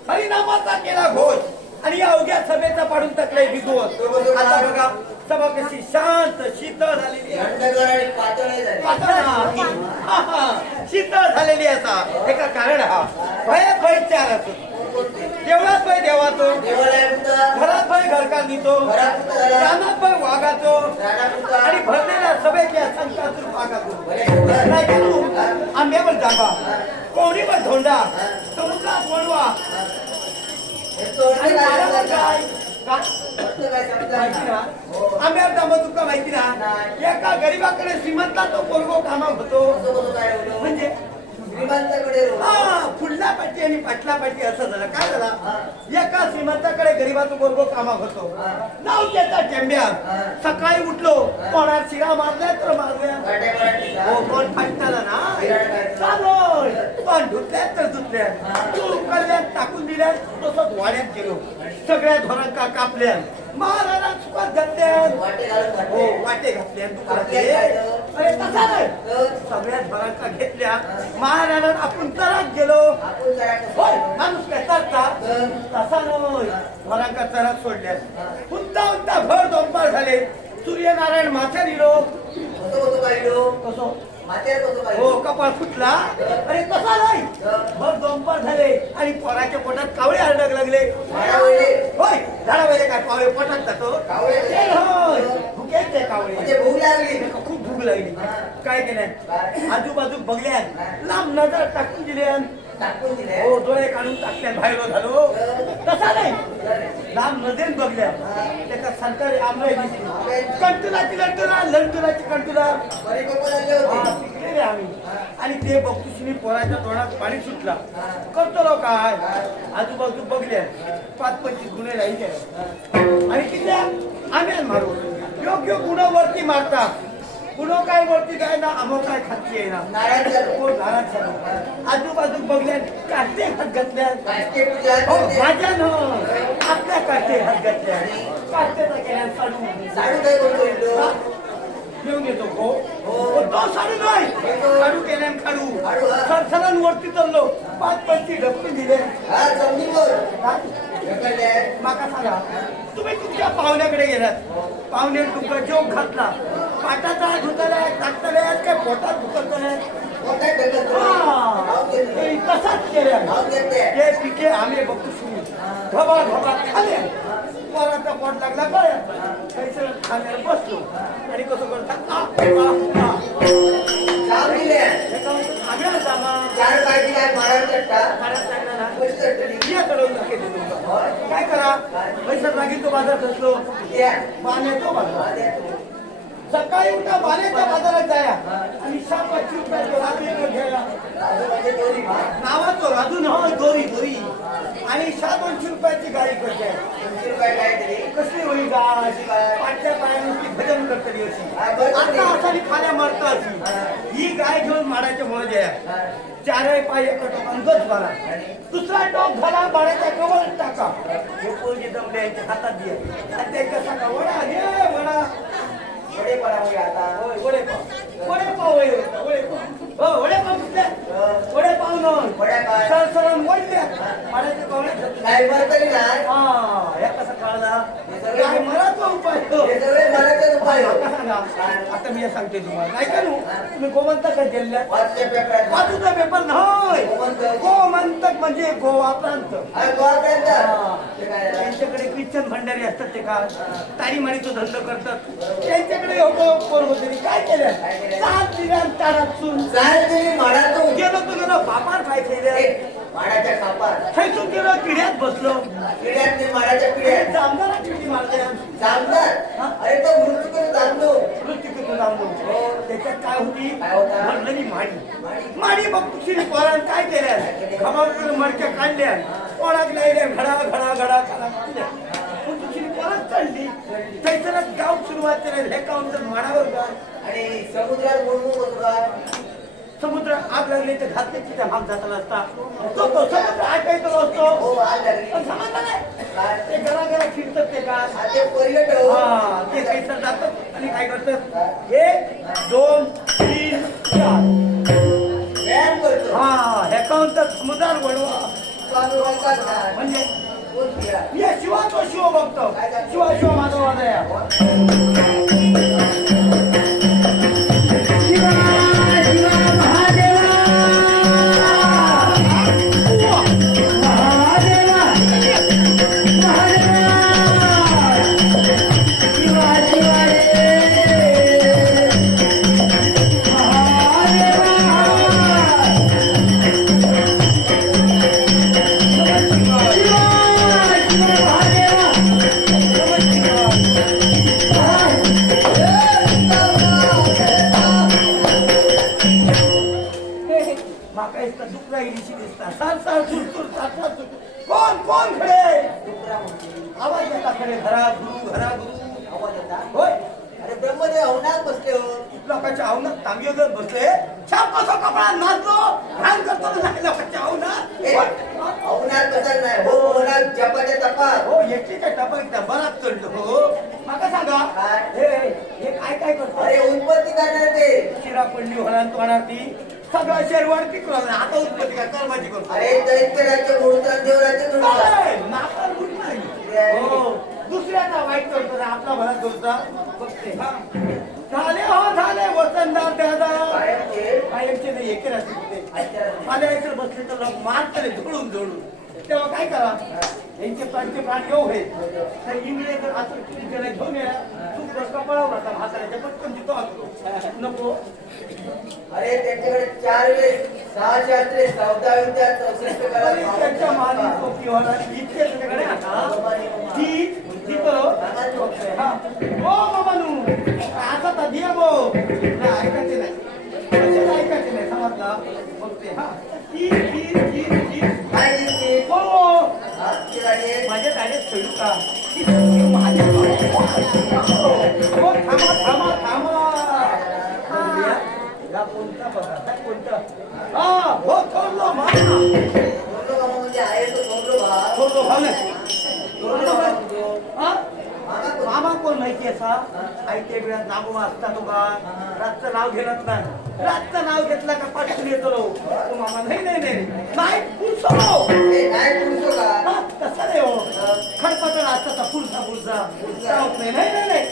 दहा केला हरिनामाचा केला घोष. आणि अवघ्या सभेचा पाडून टाकलाय विद्वत आता बघा सभा कशी शांत शीतळ झालेली शीतळ झालेली असा एका कारण हा. भय भय चार असतो देवळात भय देवाचो घरात भय घरका रानात भय वाघाचो आणि भरलेल्या सभेच्या संकातून वाघाचो बरे, बरे. नाही करू आंब्यावर जांबा कोवडीवर धोंडा. समुद्रात वळवा हे चोरटे आणि काय मारावर करतात? काय का? चोरटे काय करतात? माहिती ना हो. आंब्यावर जांबा तुका माहिती ना. एका गरीबाकडे श्रीमंता तो पोरगो कामात होतो? म्हणजे श्रीमंताकडे. हा फुडला पाठी आणि पाटला पाठी असं झालं. काय झालं? एका श्रीमंताकडे गरीबाचं पोरगो कामात होतो. नाव त्याचा चेंब्या. सकाळी उठलो कोणाला शिरा मारल्या तर मारल्या. हो. कोण फाटताला ना? धुतल्या तर धुतल्या. तू उकळल्यात टाकून दिल्या तसंच वाड्यात गेलो. सगळ्या धोरणका कापल्या महाराजांना सुखात घातल्या वाटे हो. वाटे. घातल्या तर? अरे तसा नाही तर सगळ्या धोरणका घेतल्या महाराजांना आपण तरात गेलो. कसं होय? माणूस काय तरता तसा सोडल्या. उंता उंता भर दोनपार झाले. सूर्यनारायण माथ्या दिलो कसं कसं? कसं? कसं? हो कपाळ फुटला. अरे तसा नाही. मग दोनपार झाले. आणि पोराच्या पोटात कावळे हरडक लागले. होय झाडावले काय कावळे पोटात जातो? होय. भुकेच ते कावळे. म्हणजे खूप भूक लागली. काय केलं काय? आजूबाजू बघल्यान लांब नजर टाकून दिल्यान टाकून दिले हो डोळे काढून टाकल्यान बाहेर झालो. तसा नाही. लांब नजरेत बघल्या. त्याचा सरकारी आमराई दिसली. कंटुलाची लंटुला लंटुलाची कंटुला. पिकलेले आम्ही. आणि ते बघतुशीने पोराच्या तोंडात पाणी सुटला. करतो काय आजूबाजू बघल्या. पाच पंचवीस गुन्हे राहिले. आणि किती आम्ही मारू योग्य गुण वरती मारतात. गुण काय वरती काय ना आमो काय खाती आहे ना. कोण नाराज झालो आजूबाजू बघल्या काटे हात घातल्या हो. माझ्या न आपल्या काटे हात घातल्या काट्याचा केल्या साडू साडू काय बोलतो इकडं? घेऊन येतो हो. हो. पण तो साडू नाही. खाडू केल्यान खाडू. सरसरान वरती चाललो पाच पंची ढकलून दिले. हा. माका सांगा तुम्ही तुमच्या पाहुण्याकडे गेलात. पाहुणे तुमचा जोक घातला. पाटाचा हात धुतलाय टाकतले काय पोटात देत नाही. तसाच नाही. ते पिके आम्ही बघतो सुरू. धबा धबा खाले पोराचा पोट लागला काय? पैसे खाण्याला बसलो. आणि कसं करता? आ, आ, आ. जाम दिले. एका म्हणतो, आम्ही जामा चार पायटी काय करा? पैसा लागेल तो बाजार बसलो द्या. बाण्यातो बाजार. तू. सकाळी उठा बाण्याच्या बाजारात जाया आणि पाचशे रुपयाचं रात्री दोरी. नावाचं राजू न दोरी दोरी आणि सहा दोनशे रुपयाची गाडी करते. कसली होई गाडी पाठच्या पायानुसती भजन करतली अशी. आता असानी खाल्या मारता अशी ही गाय घेऊन मारायच्या मुळे द्या. चारही पाय एका टोकान गच मारा दुसरा टोक झाला मारायच्या कवळ टाका हे पोरगी जमले यांच्या हातात द्या आणि त्यांच्या सांगा वडा हे वडा आता. होय होय हो? सर काय बरं तरी. हा या कसा कळला हे सगळे- काय मराठा उपाय? तो. हे सगळे मराठीच उपाय हो. आता मी हे सांगते तुम्हाला. नाही करू तुम्ही गोमंतक पेपरात. वाचूचा पेपर नाही गोमंतक. गोमंतक म्हणजे गोवा प्रांत. अरे गोवापर्यंत. हा. त्यांच्याकडे ख्रिश्चन भंडारी असतात ते का? तारी मारीचा धंदा करतात. त्यांच्याकडे कोण होते काय केलं? सात तारात सून. गेलो तो गेलो बापार काय केलं माडाच्या खापात. थैसून गेलो किड्यात बसलो. पिढ्यात ते माडाच्या पिढ्यात. जामदारा किडी मारल्या जामदार. अरे तो मृत्यू करून जामतो. मृत्यू लावलो त्याच्यात काय होती? काय होता? म्हणलेली माडी. माडी. बघ तुझी पोरान काय केल्या खबावरून मडक्या काढल्या. पोळाक लायले घडा घडा घडा घडा. पण दुसरी परत चढली थंयसरच गाव सुरुवात केली हे काउंटर माडावर जा आणि समुद्रात बुडबुड होतो का? समुद्र आग लागली तर घातले तिथे भाग जाताना असता. तो तो समुद्र ऐकायचा असतो. हो समजलं नाही? ते घरा घरा फिरतात ते का हा, ते पर्यटक. हा ते थंयसर जातात आणि काय करतात? एक दोन तीन चार. हा हे काउंटर समुद्रावर वळवा स्वामी ओंकार म्हणजे कोण शिवा तो शिव बघतो शिवा शिवा माझा वादया अवनात बसायला नाही हो जपाच्या हो एकटीच्या टपाक त्या बरात चढलो हो माका सांगा काय? हे हे काय काय करतो अरे उत्पत्ती करणार ते शिरा पडली होणार तोणार ती सगळं शेरवाड पिकलो आता उत्पत्ती काय कर्माची करतो अरे काय? नाकाल नाही. हो. दुसऱ्याचा वाईट करतो ना आपला भला करता बघते हा. झाले हो झाले वतनदार दादा कायमचे नाही एके रात्री इकडे बसले तर मारताले झोडून झोडून. तेव्हा काय करा? यांचे प्राणचे प्राण येऊ हे तर इंग्रज असं त्याला घेऊन या तू बस कपडावर आता म्हाताऱ्याच्या पटकन तिथं असतो नको. अरे त्यांच्याकडे चार वेळ सहा शास्त्रे चौदा विद्या चौसष्ट तरी कला त्यांच्या माली टोपी होणार इतके आता ती तिथं मामानू आता तर दिया ऐकायचे नाही. आहे. माझ्या गाडीत खेळू का ती माझ्या हो थांबा थांबा थांबा हा. या कोणता बघा काय कोणता हा हो थोडलो माझा थोरलो मामा म्हणजे आहे तो थोरलो भाव. थोडलो भाऊ नाही थोरलो भाव म्हणतो. हा? मामा कोण? माहिती असा ऐके वेळात नागो असता तो का रातचं नाव घेणार नाही. रातचं नाव घेतला का पटकन येतो मामा नाही नाही नाही. पुरुषो तसं नाही हो. तर पुरुषा पुरुषा जाऊत नाही नाही नाही.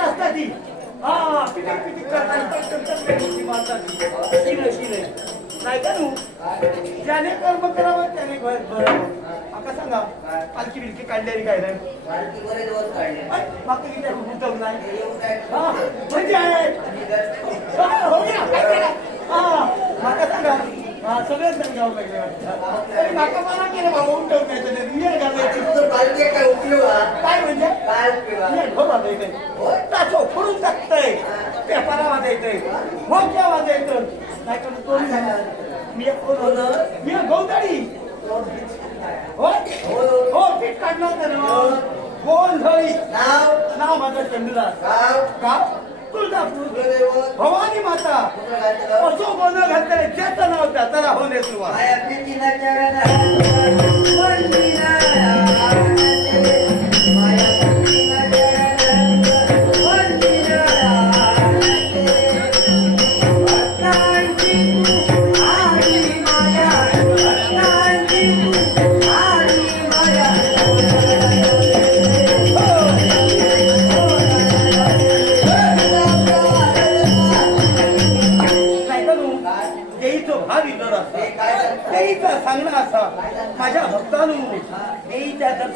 असता ती. हा पिटिक पिटिक करताना नाही का नू? ज्याने कर्म करावं त्याने घर भरावं माका सांगा. पालखी बिलकी काढलेली काय? नाही. काढले. किती म्हणजे? हा, माका सांगा. हा सगळेच जण जाऊ लागले वाटतं. तरी माका मला केलं बाबा उठव नाही तर रिअल घालायची तुझं बालकी काय म्हणजे? हा? बाबा, फोडून टाकतंय. पेपरा वाजायचंय मोक्या वाजायचं नाही तर. मी एक? मी एक हो हो पीठ काढणार तर झळी नाव नाव माझं चंदुदास गाव गाव तुळजापूर भवानी माता कुठं असो बोलणं घातलंय ज्याचं नाव त्या त्याला होणे सुरुवात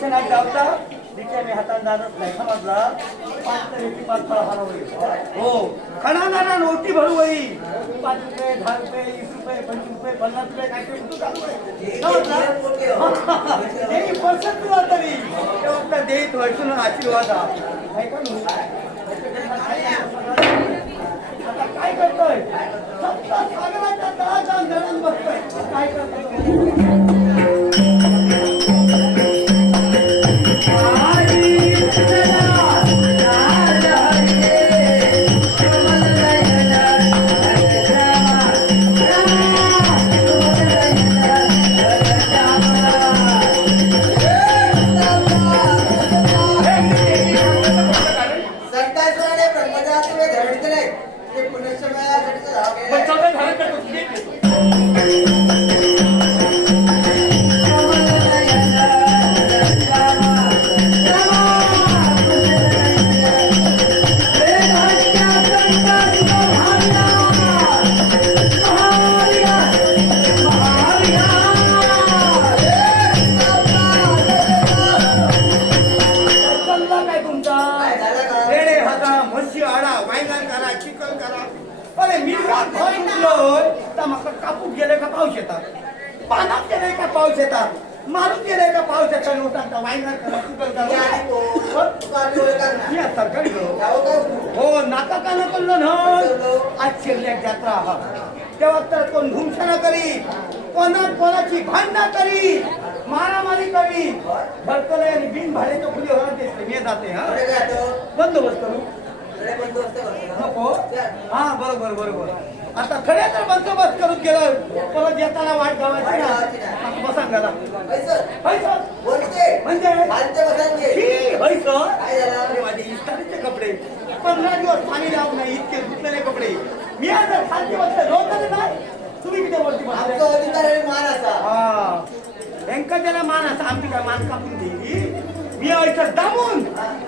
शिक्षणात दर्शनात जावता रिकामी हातात जाणत नाही समजला. पाच तऱ्हेची पाच फळ हो. खणाना नोटी भरवई पाच रुपये दहा रुपये वीस रुपये पंचवीस रुपये पन्नास रुपये काय ते देई पसंत तुला तरी. तेव्हा आशीर्वाद का आता काय करतोय? सप्त सागराच्या तळाचा धरण बसतोय. काय करतोय? गेले का पाऊस येतात मारून गेले का पाऊस येतात लोटांचा वायंगार करा चिकन मी आणि करा कोण? तू आपली ओळख कर ना. मी आज सरकारी लोक. जाऊ का तू? हो नाका का नको ना आज शिरल्याक जत्रा हा तेव्हा तर कोण धुमशाना करी कोणा कोणाची भांडणं करी मारामारी करी भरकले आणि बिन भाड्याच्या खुली होणार दिसते मी जाते हा तो? बंदोबस्त करू. नको. हा बरोबर बरोबर आता खरे तर बंदोबस्त करून गेलं परत येताना वाट गावायची ना. म्हणजे? अरे माझे इस्तारीचे कपडे. पंधरा दिवस पाणी लावून नाही इतके धुतलेले कपडे. मी आज रोज नाही तुम्ही किती वरती मान असा. हा. व्यंकटेला मान असा. आमची काय मान कापून दिली मी आयचं दामून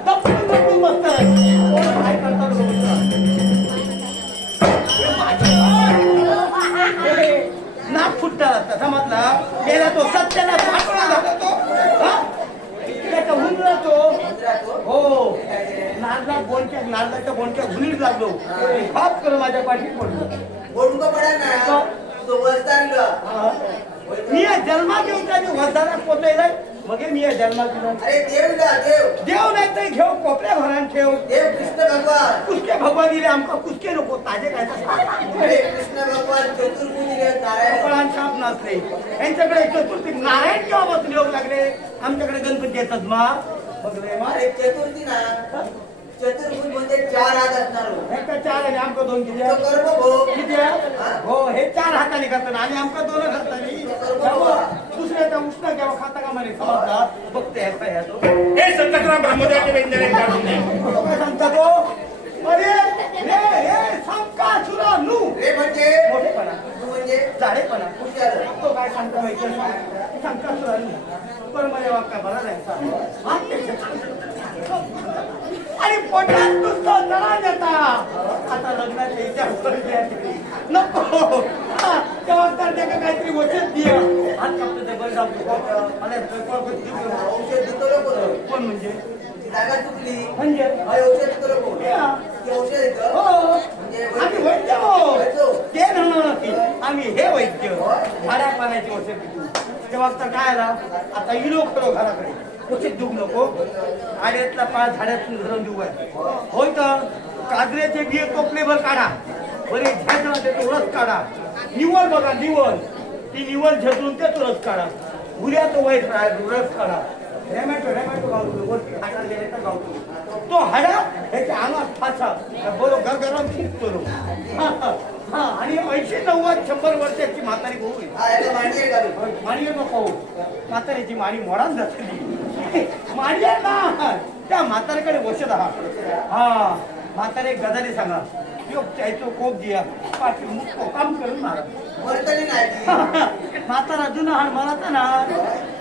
दपून दपून बसत समजला गेला तो सत्याला जातो हा? त्याचा तो राहतो. हो नारदा बोनच्या नारदाच्या बोनच्या घुलीत लागलो खाप कर माझ्या पाठीत पडलो बोलू पडा ना तो वरदान. मी या जन्मात येऊन त्याने वरदानात पोचायलाय मग मी या जन्मात येऊन अरे देव ग देव. देव नाही तर घेऊ कोपऱ्या भरान ठेव. देव कृष्ण भगवान. कुसके भगवान दिले आमका कुसके नको ताजे काय अरे कृष्ण भगवान चतुर्भुजी रे नारायण. छाप नसले यांच्याकडे चतुर्थी नारायण केव्हा बसले येऊ लागले. आमच्याकडे गणपती येतात मा. बघले मा. चतुर्थी ना. चतुर्भुज म्हणजे चार हात असणार हो. एका चार आणि आमका दोन किती तो कर्म भोग किती आहे? हो हे चार हाताने करतात आणि आमका दोनच हाताने. दुसऱ्याचा उष्ण घ्यावा खाता का म्हणे? समजला बघते ह्याचा हे संतराम ब्रह्मदेवाचे व्यंजन काढून. काय सांगता तो अरे रे हे संकासुरा नू. रे म्हणजे? मोठेपणा. तू म्हणजे? जाडेपणा. हुशार. तो काय सांगता माहिती आहे? संकासुरा नू. पण मला वाक्य बरा नाही. हा? आणि पोटात नुसतं जरा देता आता लग्नाच्या नको. हा, तेव्हा तर त्याला काहीतरी वचन दिया. हात कापतो ते बरं औषध देतो कोण? म्हणजे? ती जागा चुकली. म्हणजे? औषध देतो. ते औषध हो. म्हणजे आम्ही वैद्य हो. ते आम्ही हे वैद्य. झाड्या पाण्याचे औषध देतो. तेव्हा तर काय आला आता इलो करो घराकडे. कुठे देऊ नको. आड्यातला पाच झाड्यातून धरून देऊ आहे होय तर काजऱ्याचे बिये टोपलेभर काढा. बरे झेटला त्याचं रस काढा. निवड बघा निवड. ती निवड झेटून त्याच रस काढा. गुऱ्या तो वाईट राह रस काढा. रेमॅटो रेमॅटो गावतो वरती हाडा गेले तर गावतो तो. हाडा ह्याच्या अंगात फासा. बरोबर गरम शिकतो हा आणि ऐंशी नव्वद शंभर वर्षाची म्हातारी भाऊ माडी नको. म्हाताऱ्याची माडी मोडान जातली आहे ना. त्या म्हाताऱ्याकडे वशद आहात हा म्हातारे गदारी सांगा. यो त्याचो कोप दिया पाठी मुक्को काम करून मारा. म्हातारा जुना हाड मारता ना.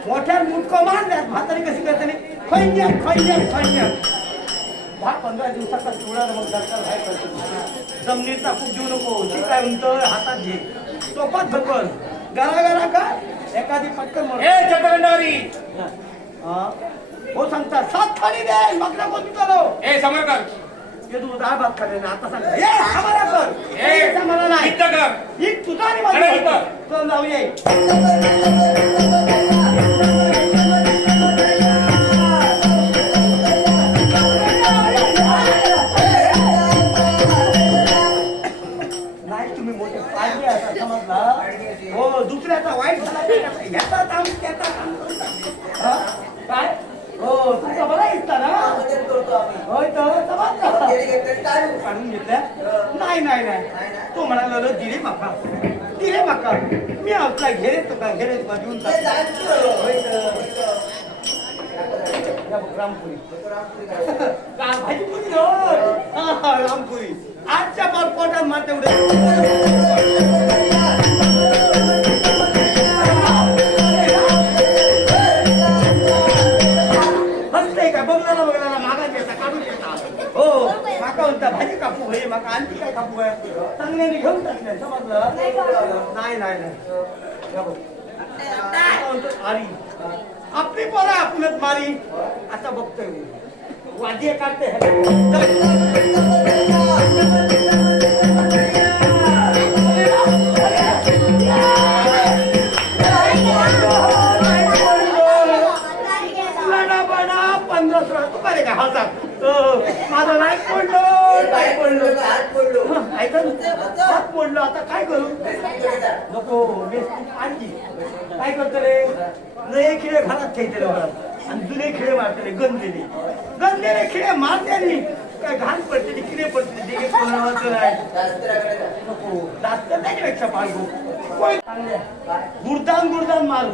मोठ्या मुटको मारल्यात म्हातारी कशी करते खैन्या खैन्या खैन्या दहा पंधरा दिवसाचा चिवडा मग काय करतो जमिनीचा खूप देऊ नको. जी काय उंच हातात घे. टोपात धकल. गरा गरा का? एखादी पटकन मर हे. सांगता सात थाळी दे मग नको तुझं हे समरकर हे तू डाळ भात खाल्ले ना आता सांग हे आम्हाला कर. हे मला नाही. कर. तुझा आणि माझा. का? चल जाऊ ये दुसऱ्याचा वाईट झाला काय काम त्याचा काम काय? हो तुमचा बरा दिसता ना? होय तर समजलं. काढून घेतल्या? नाही नाही नाही. तो म्हणाला दिले माका. दिले माका. मी आपला घेरे तुका घेरे तुका देऊन रामपुरी. भाजीपुरी रामपुरी. आजच्या पार पोटात मार तेवढे नाही का? बघणारा बघणारा मागा देता काढून देता. हो माका म्हणता भाजी कापू हे माका आणखी काय कापू आहे? चांगल्याने घेऊन टाकल्या समजलं? नाही नाही नाही. या म्हणतो, आपली पोरं आपणच मारी. आता बघतोय मी. वाद्य काढते माझं नाही पडलो. पाय पडलो हात पडलो. ऐका हात मोडलो आता काय करू? नको आणखी. काय करतो रे नये खिळे घरात ठेवते घरात आणि जुने खिळे मारते गंजलेले. गंजलेले खिळे मारते काय घाण पडते किडे पडते ते काही कोणाचं नाही. जा. नको जास्त त्याच्यापेक्षा चांगले गुरदान गुरदान मारू?